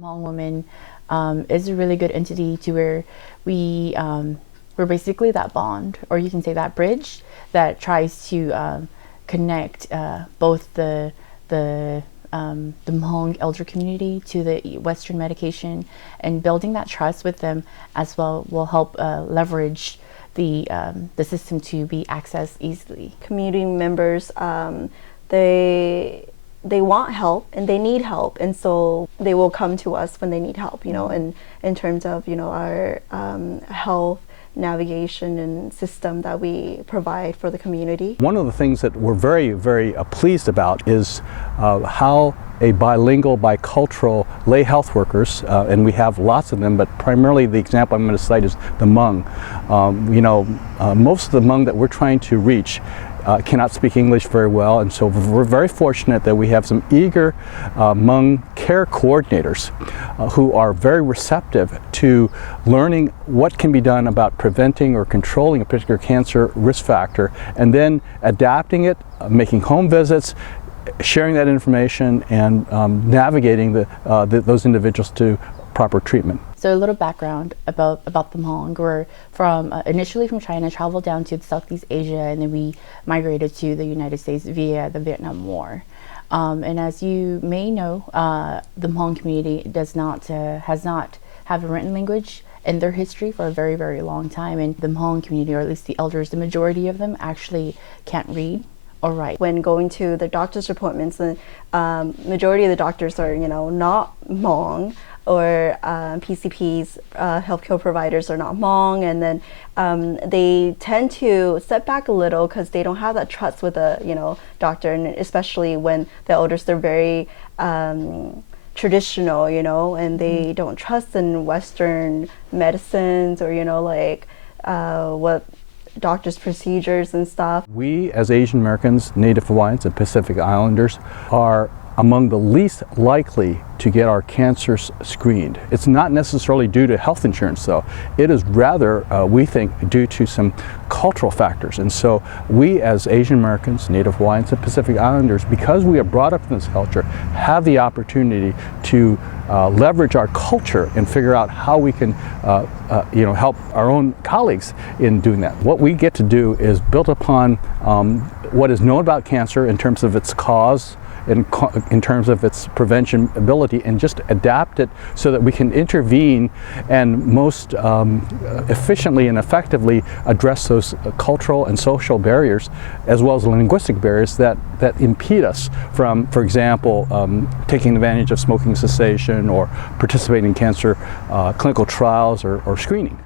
Hmong Women is a really good entity to where we're basically that bond, or you can say that bridge that tries to connect both the Hmong elder community to the Western medication, and building that trust with them as well will help leverage the system to be accessed easily. Community members, they want help and they need help, and so they will come to us when they need help, you know, and in terms of, you know, our health navigation and system that we provide for the community. One of the things that we're very pleased about is how a bilingual, bicultural lay health workers, and we have lots of them, but primarily the example I'm going to cite is the Hmong. Most of the Hmong that we're trying to reach cannot speak English very well, and so we're very fortunate that we have some eager Hmong care coordinators who are very receptive to learning what can be done about preventing or controlling a particular cancer risk factor, and then adapting it, making home visits, sharing that information, and navigating those individuals to proper treatment. So a little background about the Hmong. We're initially from China, traveled down to Southeast Asia, and then we migrated to the United States via the Vietnam War. And as you may know, the Hmong community has not have a written language in their history for a very long time. And the Hmong community, or at least the elders, the majority of them actually can't read or write. When going to the doctor's appointments, the majority of the doctors are, you know, not Hmong, or PCPs, healthcare providers are not Hmong, and then they tend to step back a little because they don't have that trust with a, you know, doctor, and especially when the elders, they're very traditional, you know, and they don't trust in Western medicines, or, you know, like what doctors' procedures and stuff. We, as Asian Americans, Native Hawaiians, and Pacific Islanders, are among the least likely to get our cancers screened. It's not necessarily due to health insurance, though. It is rather, we think, due to some cultural factors. And so we, as Asian Americans, Native Hawaiians, and Pacific Islanders, because we are brought up in this culture, have the opportunity to leverage our culture and figure out how we can help our own colleagues in doing that. What we get to do is build upon what is known about cancer in terms of its cause, in terms of its prevention ability, and just adapt it so that we can intervene and most efficiently and effectively address those cultural and social barriers, as well as linguistic barriers that impede us from, for example, taking advantage of smoking cessation or participating in cancer clinical trials or screening.